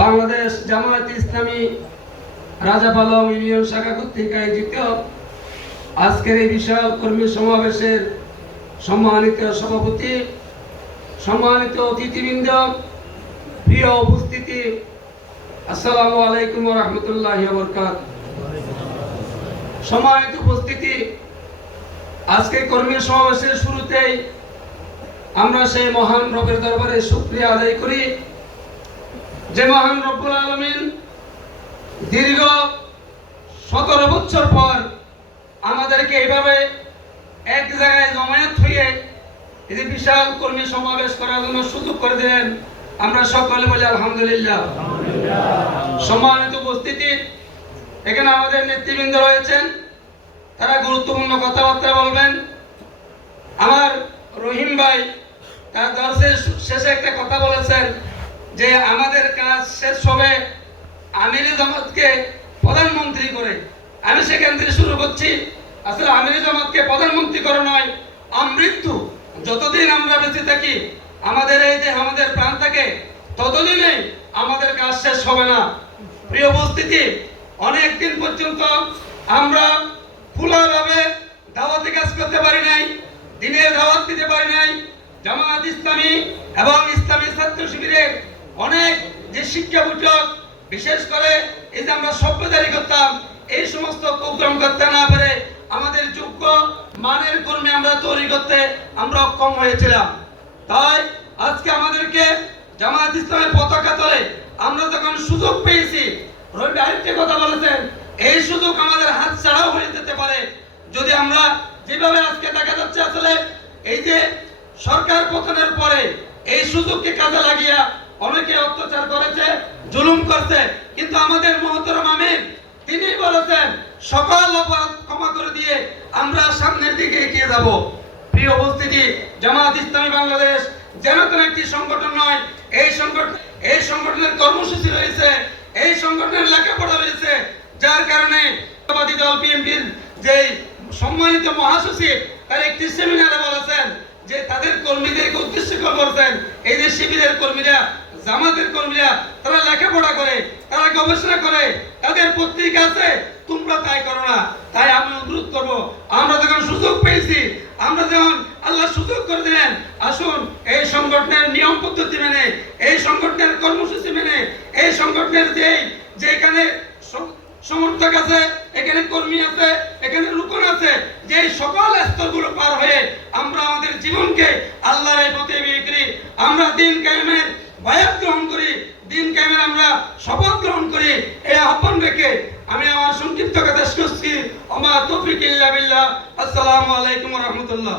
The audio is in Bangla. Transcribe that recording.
বাংলাদেশ জামায়াত ইসলামী রাজাপালং ইউনিয়ন শাখা কর্তৃক আয়োজিত আজকের এই বিশাল কর্মী সমাবেশের সম্মানিত সভাপতি, সম্মানিত অতিথিবৃন্দ, প্রিয় উপস্থিতি, আসসালামু আলাইকুম রহমতুল্লাহ বরকাত সম্মানিত উপস্থিতি আজকে কর্মী সমাবেশের শুরুতেই আমরা সেই মহান রবের দরবারে শুক্রিয়া আদায় করি। যে মহান রব্বুল আলমিন দীর্ঘ সতেরো বছর পর আমাদেরকে এইভাবে এক জায়গায় জমায়েত হয়ে এই বিশাল কর্মী সমাবেশ করার জন্য সুযোগ করে দিলেন, আমরা সকলে বলি আলহামদুলিল্লাহ। সম্মানিত উপস্থিতি, এখানে আমাদের নেতৃবৃন্দ রয়েছেন, তারা গুরুত্বপূর্ণ কথাবার্তা বলবেন। আমার রহিম ভাই, তার দর্শের শেষে একটা কথা বলেছেন যে আমাদের কাজ শেষ হবে, আমিরি জামাতকে প্রধানমন্ত্রী করে আমি সেখান থেকে শুরু করছি। আসলে আমিরি জামাতকে প্রধানমন্ত্রী করে নয়, আমৃত্যু। যতদিন আমরা বেঁচে থাকি, আমাদের এই যে আমাদের প্রাণ থাকে ততদিনে আমাদের কাজ শেষ হবে না। প্রিয় উপস্থিতি, অনেক দিন পর্যন্ত আমরা ফুলাভাবে দাওয়াতি কাজ করতে পারি নাই, দিনের দাওয়াত দিতে পারি নাই। জামাত ইসলামী এবং ইসলামী ছাত্র শিবিরের অনেক যে শিক্ষা বৈঠক, বিশেষ করে এই যে আমরা সভ্যদারি করতাম, এই সমস্ত প্রোগ্রাম করতে না পেরে আমাদের যোগ্য মানের কর্মী আমরা তৈরি করতে আমরা অক্ষম হয়েছিলাম। তাই আজকে আমাদেরকে জামাত ইসলামের পতাকা তলে আমরা যখন সুযোগ পেয়েছি, রবি আরেকটি কথা বলেছেন, এই সুযোগ আমাদের হাত ছাড়াও হয়ে যেতে পারে। যদি আমরা যেভাবে আজকে দেখা যাচ্ছে আসলে, এই যে সরকার পতনের পরে এই সুযোগকে কাজে লাগিয়া অত্যাচার করেছে, জুলুম করছে, কিন্তু আমাদের মহতরম আমির তিনি বলেছেন, সকল অপরাধ ক্ষমা করে দিয়ে আমরা সামনের দিকে এগিয়ে যাব। প্রিয় উপস্থিতি, জামাত ইসলামী বাংলাদেশ যেন কোনো একটি সংগঠন নয়, এই সংগঠন এই সংগঠনের কর্মসূচি রয়েছে, এই সংগঠনের লেখাপড়া রয়েছে, যার কারণে দল বিএনপির যে সম্মানিত মহাসচিব, তার একটি সেমিনারে বলেছেন যে তাদের কর্মীদেরকে উদ্দেশ্য করে বলছেন, এই যে শিবিরের কর্মীরা জামাতের কর্মীরা তারা লেখাপড়া করে, তারা গবেষণা করে, তাদের পত্রিকা আছে, তোমরা তাই করো না। তাই আমি অনুরোধ করব, আমরা যখন সুযোগ পেয়েছি, আমরা যখন আল্লাহ সুযোগ করে দিলেন, আসুন এই সংগঠনের নিয়ম পদ্ধতি মেনে, এই সংগঠনের কর্মসূচি মেনে, এই সংগঠনের যেই যে যেখানে স- সমর্থক আছে, এখানে কর্মী আছে, এখানে রুকন আছে যে সকল স্তরগুলো পার হয়ে আমরা আমাদের জীবনকে আল্লাহর পথে বিয়ে করি আমরা দিন কায়েমের বায়াত গ্রহণ করি দিন কায়েমের আমরা শপথ গ্রহণ করি এই আহ্বান রেখে আমি আমার সংক্ষিপ্ত কথা শেষ করছি। আমার তফিক আসসালামু আলাইকুম রাহমাতুল্লাহ।